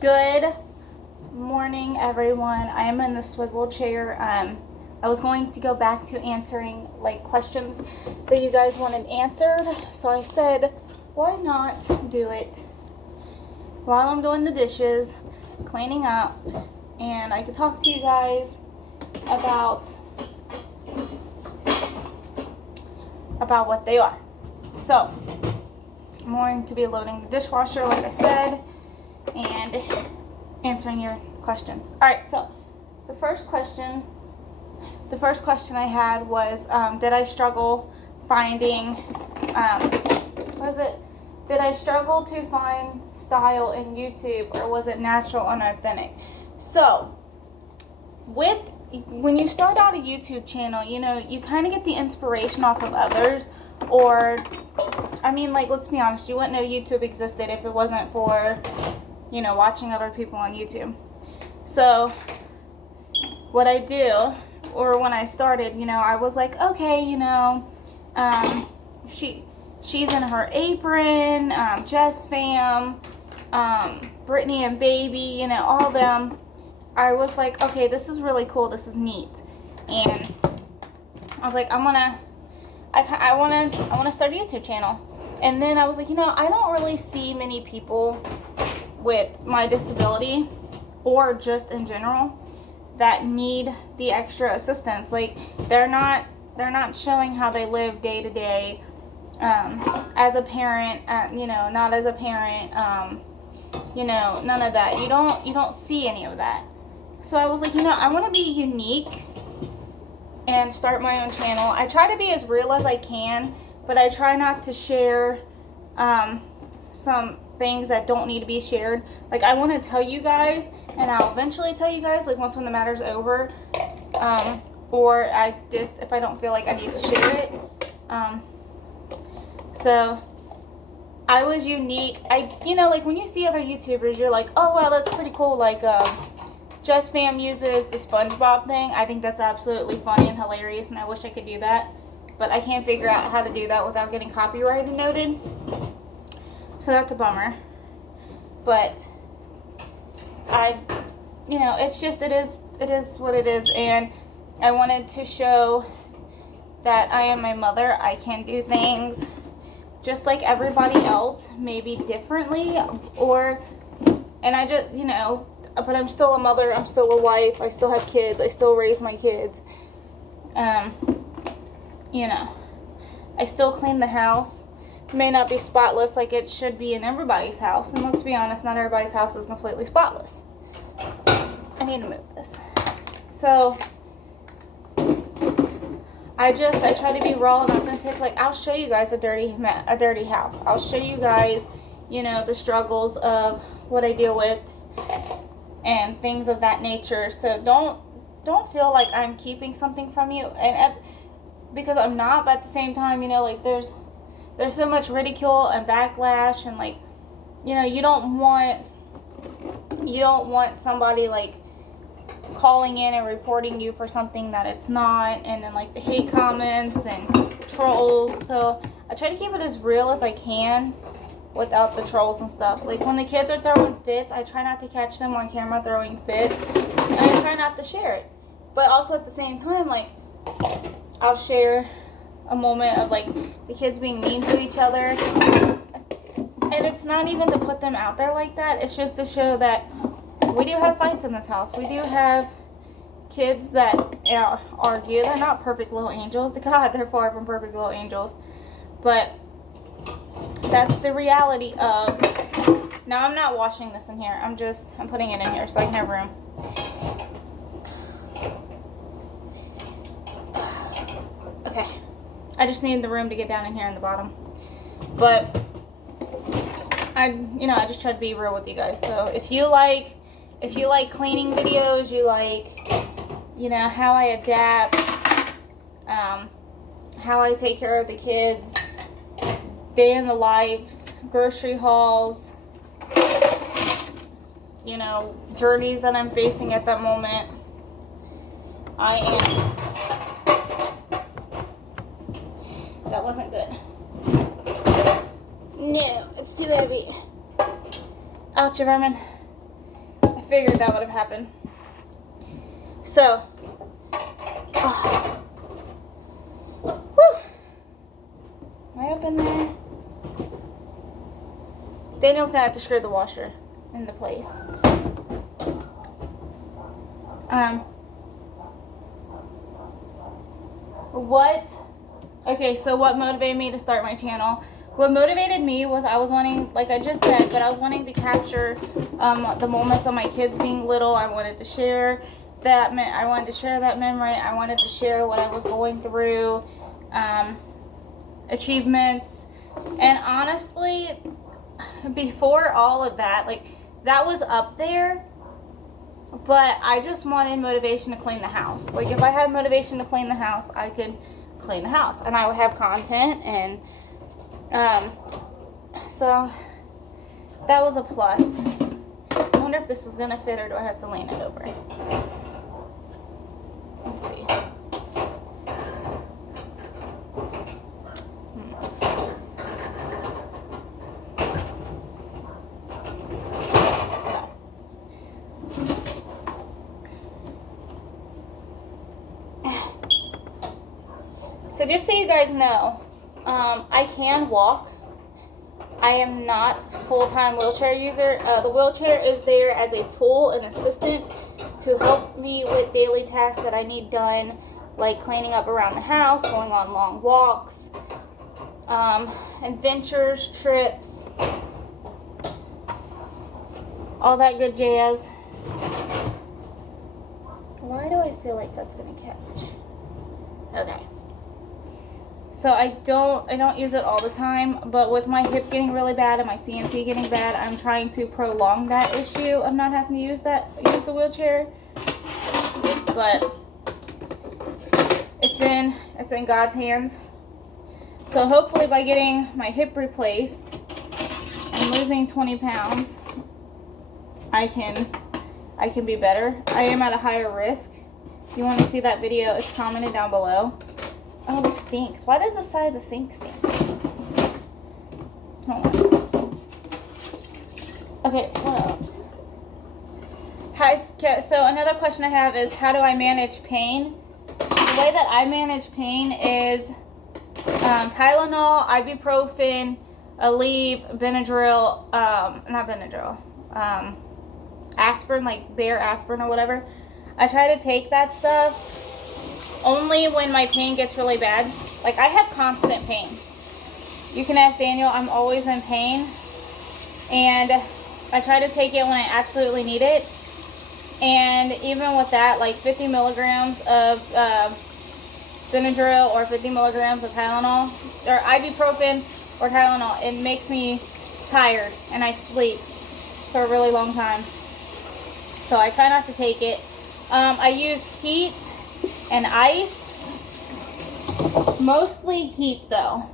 Good morning, everyone. I am in the swivel chair. I was going to go back to answering like questions that you guys wanted answered, so I said, why not do it while I'm doing the dishes, cleaning up, and I could talk to you guys about what they are. So I'm going to be loading the dishwasher, like I said, and answering your questions. All right, so the first question I had was, did I struggle finding, did I struggle to find style in YouTube, or was it natural and authentic? So, when you start out a YouTube channel, you know, you kind of get the inspiration off of others, or, I mean, like, let's be honest, you wouldn't know YouTube existed if it wasn't for, you know, watching other people on YouTube. So, what I do, or when I started, you know, I was like, okay, you know, she's in her apron, Jess Fam, Brittany and Baby, you know, all them. I was like, okay, this is really cool, this is neat. And I was like, I want to start a YouTube channel. And then I was like, you know, I don't really see many people with my disability, or just in general, that need the extra assistance. Like, they're not showing how they live day to day as a parent, you know, not as a parent, you know, none of that. You don't see any of that. So I was like, you know, I want to be unique and start my own channel. I try to be as real as I can, but I try not to share some things that don't need to be shared. Like, I want to tell you guys, and I'll eventually tell you guys, like, once when the matter's over, or if I don't feel like I need to share it. So I was unique. You know, like, when you see other YouTubers, you're like, oh wow, that's pretty cool. Like, Just Fam uses the SpongeBob thing. I think that's absolutely funny and hilarious, and I wish I could do that, but I can't figure out how to do that without getting copyrighted noted. So that's a bummer. But you know, it's just, it is what it is. And I wanted to show that I am my mother. I can do things just like everybody else, maybe differently, and I just, you know, but I'm still a mother, I'm still a wife, I still have kids, I still raise my kids. You know, I still clean the house. It may not be spotless like it should be in everybody's house, and let's be honest, not everybody's house is completely spotless. I need to move this. So I try to be raw and authentic. Like, I'll show you guys a dirty house. I'll show you guys, you know, the struggles of what I deal with and things of that nature. So don't feel like I'm keeping something from you, and because I'm not. But at the same time, you know, like, there's so much ridicule and backlash, and, like, you know, you don't want somebody, like, calling in and reporting you for something that it's not, and then, like, the hate comments and trolls. So I try to keep it as real as I can without the trolls and stuff. Like, when the kids are throwing fits, I try not to catch them on camera throwing fits, and I try not to share it. But also at the same time, like, I'll share a moment of, like, the kids being mean to each other, and it's not even to put them out there like that. It's just to show that we do have fights in this house. We do have kids that, you know, argue. They're not perfect little angels. To God, they're far from perfect little angels. But that's the reality of. Now, I'm not washing this in here. I'm putting it in here so I can have room. Okay. I just need the room to get down in here in the bottom. But I just try to be real with you guys. So if you like cleaning videos, you like, you know, how I adapt, how I take care of the kids, day in the lives, grocery hauls, you know, journeys that I'm facing at that moment, I am. That wasn't good. No, it's too heavy. Ouch, vermin. figured that would have happened. So, whew. Am I up in there? Daniel's gonna have to screw the washer into place. Okay, so what motivated me to start my channel? What motivated me was I was wanting, like I just said, but I was wanting to capture the moments of my kids being little. I wanted to share that. I wanted to share that memory. I wanted to share what I was going through, achievements, and honestly, before all of that, like that was up there. But I just wanted motivation to clean the house. Like if I had motivation to clean the house, I could clean the house, and I would have content, and so that was a plus. I wonder if this is gonna fit, or do I have to lean it over? Let's see. So just so you guys know, I can walk. I am not full-time wheelchair user. The wheelchair is there as a tool, an assistant to help me with daily tasks that I need done, like cleaning up around the house, going on long walks, adventures, trips, all that good jazz. Why do I feel like that's gonna catch? Okay. So I don't use it all the time, but with my hip getting really bad and my CMT getting bad, I'm trying to prolong that issue of not having to use the wheelchair. But it's in God's hands. So hopefully by getting my hip replaced and losing 20 pounds, I can be better. I am at a higher risk. If you want to see that video, it's commented down below. Oh, this stinks. Why does the side of the sink stink? Hold on. Okay, what else? So another question I have is, how do I manage pain? The way that I manage pain is Tylenol, ibuprofen, Aleve, Benadryl, not Benadryl, aspirin, like Bear aspirin or whatever. I try to take that stuff only when my pain gets really bad. Like I have constant pain. You can ask Daniel, I'm always in pain. And I try to take it when I absolutely need it. And even with that, like 50 milligrams of Benadryl or 50 milligrams of Tylenol, or ibuprofen or Tylenol, it makes me tired and I sleep for a really long time. So I try not to take it. I use heat and ice. Mostly heat though.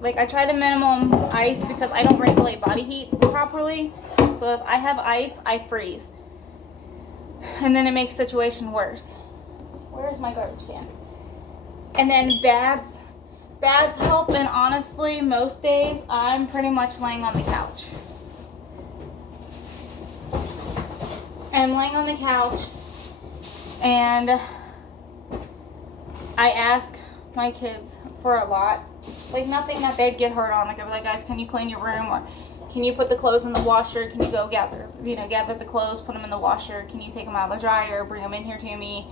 Like I try to minimum ice because I don't regulate body heat properly. So if I have ice, I freeze. And then it makes the situation worse. Where's my garbage can? And then bads help, and honestly, most days I'm pretty much laying on the couch. I'm laying on the couch and I ask my kids for a lot. Like nothing that they'd get hurt on. Like I'd be like, guys, can you clean your room? Or can you put the clothes in the washer? Can you go gather the clothes, put them in the washer? Can you take them out of the dryer, bring them in here to me?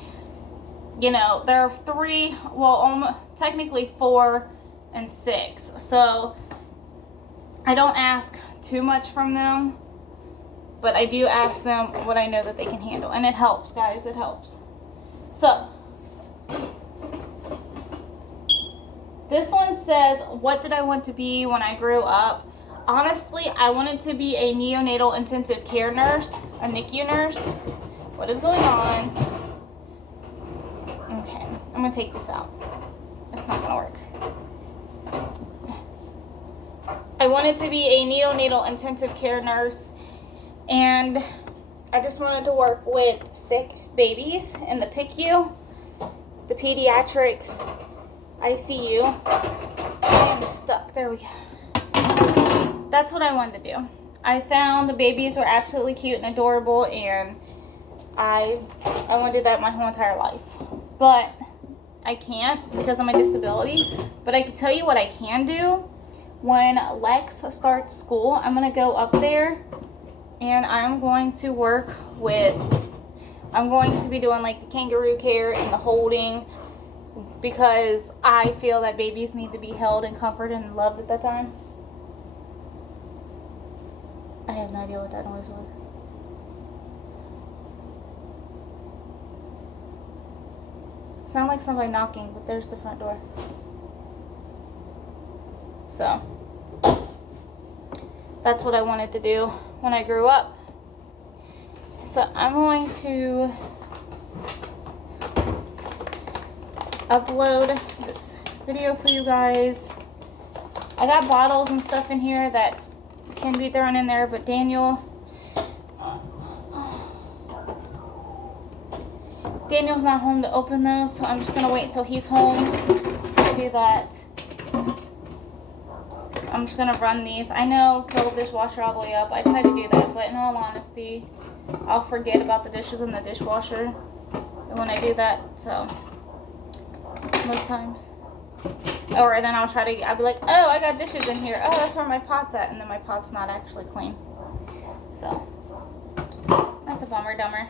You know, there are three, well, technically 4 and 6. So I don't ask too much from them, but I do ask them what I know that they can handle. And it helps, guys, it helps. So this one says, what did I want to be when I grew up? Honestly, I wanted to be a neonatal intensive care nurse, a NICU nurse. What is going on? Okay, I'm gonna take this out. It's not gonna work. I wanted to be a neonatal intensive care nurse, and I just wanted to work with sick babies in the PICU, the pediatric ICU. I am stuck. There we go. That's what I wanted to do. I found the babies were absolutely cute and adorable, and I want to do that my whole entire life. But I can't because of my disability. But I can tell you what I can do. When Lex starts school, I'm going to go up there and I'm going to work with, I'm going to be doing like the kangaroo care and the holding, because I feel that babies need to be held and comforted and loved at that time. I have no idea what that noise was. It sounded like somebody knocking, but there's the front door. So that's what I wanted to do when I grew up. So I'm going to upload this video for you guys. I got bottles and stuff in here that can be thrown in there, but Daniel's not home to open those, so I'm just gonna wait until he's home to do that. I'm just gonna run these. I know fill the dishwasher all the way up. I try to do that, but in all honesty, I'll forget about the dishes in the dishwasher when I do that, so most times. Or then I'll be like, oh, I got dishes in here. Oh, that's where my pot's at. And then my pot's not actually clean. So, that's a bummer dumber.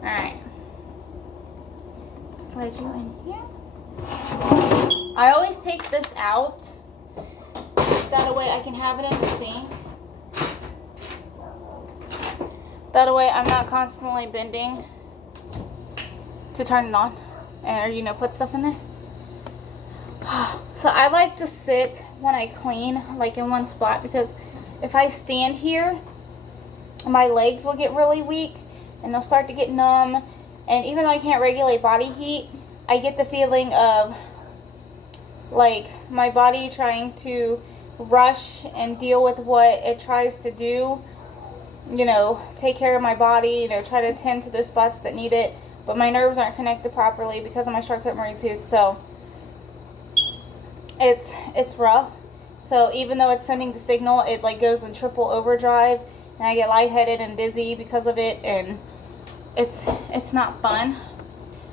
Alright. Slide you in here. I always take this out. That way I can have it in the sink. That way I'm not constantly bending to turn it on. Or, you know, put stuff in there. So I like to sit when I clean, like in one spot, because if I stand here, my legs will get really weak and they'll start to get numb. And even though I can't regulate body heat, I get the feeling of like my body trying to rush and deal with what it tries to do, you know, take care of my body, you know, try to tend to those spots that need it, but my nerves aren't connected properly because of my short-cut Marie tooth. So it's rough. So even though it's sending the signal, it like goes in triple overdrive, and I get lightheaded and dizzy because of it, and it's not fun.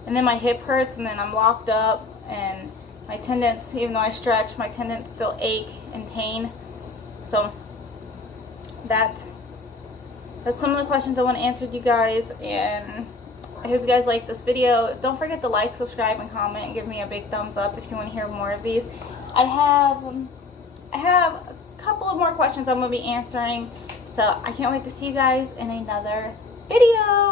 And then my hip hurts, and then I'm locked up, and my tendons, even though I stretch, my tendons still ache and pain. So that's some of the questions I want to answer to you guys, and I hope you guys like this video. Don't forget to like, subscribe, and comment, and give me a big thumbs up if you want to hear more of these. I have a couple of more questions I'm going to be answering, so I can't wait to see you guys in another video.